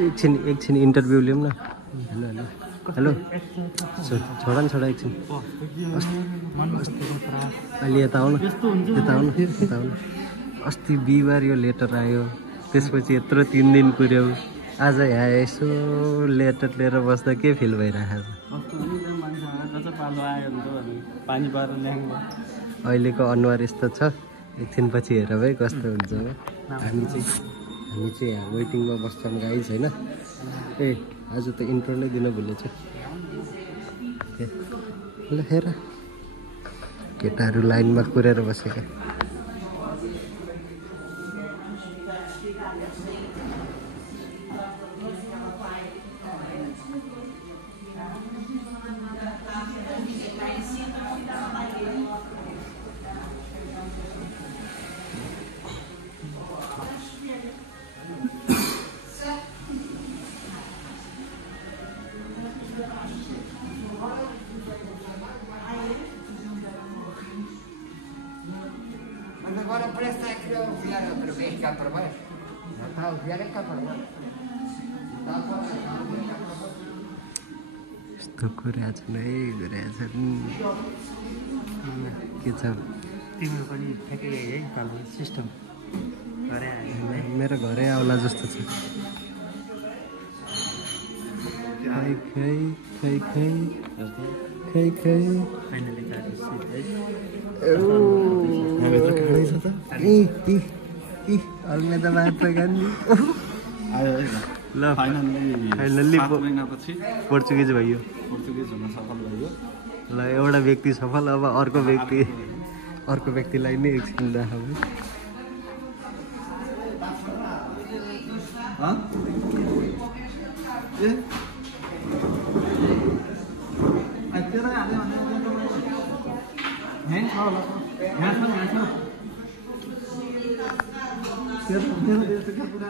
एकछिन इन्टरभ्यू लिउँ न। हेलो हेलो हेलो छोडा एकछिन अहिले यता आउनु अस्ति बिहिबार यो लेटर आयो, त्यसपछि यत्रो 3 दिन कुर्यौ, आज यहाँ यसो लेटर लिएर बस्दा के फिल भइरहेको अहिलेको अनुहार यस्तो छ, एकछिन पछि हेर भाइ कस्तो हुन्छ। हामी चाहिँ यहाँ वेटिङमा बस्छौँ गाइज होइन। ए आज त इन्ट्रो नै दिन भुलेछु। ल हेर केटाहरू लाइनमा कुरेर बसेका। Agora parece que eu vier outra vez cá para baixo. Não está a vier cá para baixo. Está agora cá para baixo. यस्तो कुरा छन् है, कुरा छन् के छ। तिम्रो पनि ठ्याक्कै है पालो सिस्टम घरै आयो। मेरो घरै आउला जस्तो छ। खै खै खै खै खै खै फाइनली गाडी सिट है। अलमेदा महात्मा गान्धी ल फाइनल्ली पोर्चुगिज भयो। पोर्चुगिज हुन सफल भयो। ल एउटा व्यक्ति सफल, अब अर्को व्यक्तिलाई नै एकछिन देखाउँ।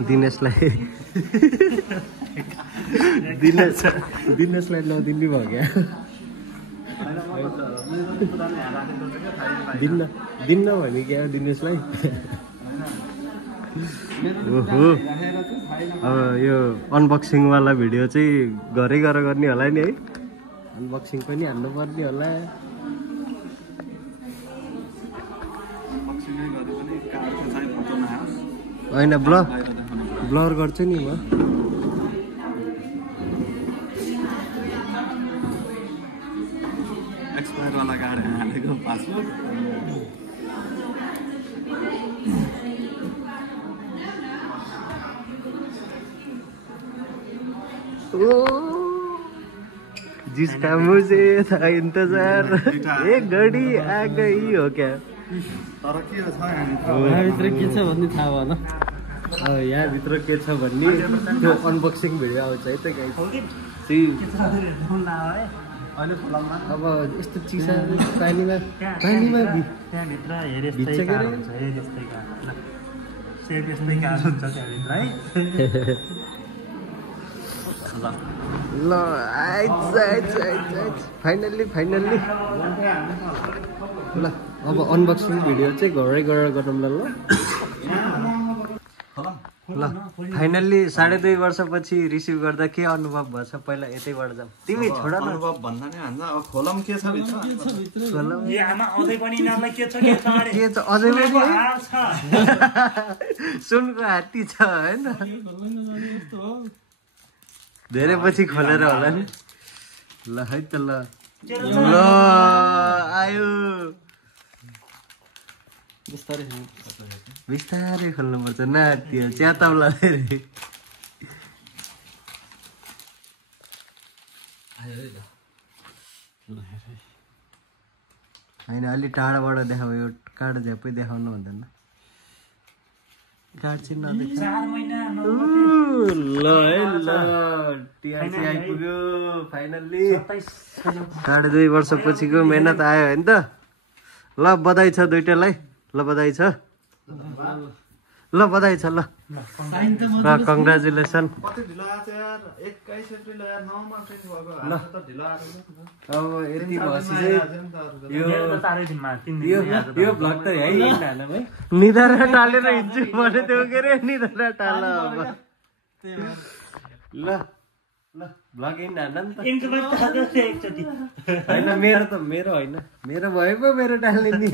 दिनेशलाई नदिनु भयो क्या। दिन्न भने क्या दिनेशलाई। ओहो अब यो अनबक्सिङवाला भिडियो चाहिँ घरै गएर गर्ने होला नि है। अनबक्सिङ पनि हान्नुपर्ने होला। होइन ब्लर गर्छु नि म। एक्सपायरवाला गाडी हालेको पासपोर्ट। जिसका मुझे था इंतजार एक घडी आ गई हो क्या। तर के छ यहाँभित्र के छ भन्ने थाहा भएन। यहाँभित्र के छ भन्ने त्यो अनबक्सिङ भिडियो आउँछ है त गाइस। अब यस्तो चिसा पानीमा त्यहाँभित्र हेरेस्तै कार हुन्छ, हेरेस्तै कार त्यस्तै कार हुन्छ त्यहाँभित्र है। ल आइज फाइनल्ली ल अब अनबक्सिङ भिडियो चाहिँ घरै गएर गरौँ ल। ल फाइनल्ली 2.5 वर्षपछि रिसिभ गर्दा के अनुभव भएछ पहिला यतैबाट जाऊ। तिमी छोड न। अनुभव भन्दा नि भन्छ अब खोलम के छ भित्र। के छ अझै पनि सुनको हात्ती छ होइन। धेरै पछि खोलेर होला नि। ल है त ल आयो। बिस्तारै खोल्नुपर्छ नातियो च्याताउला फेरि। होइन अलि टाढाबाट देखाऊ, यो काँड झ्यापै देखाउनु हुँदैन। काट्छ न ल है ल टिआरसी आइपुग्यो फाइनल्ली। 2.5 वर्षपछिको मेहनत आयो होइन त। ल बधाई छ दुइटालाई। ल बधाई छ ल कङ्ग्रेचुलेसन। अब यति भएपछि यो भ्लग त है निधारा टालेर हिँड्छु भने त्यो के अरे निधारा टाल। अब ल ल ब्लग इन हान्न नि त इनको पनि तातो थियो एकचोटि होइन मेरो होइन मेरो भए पो मेरो डाल्ने नि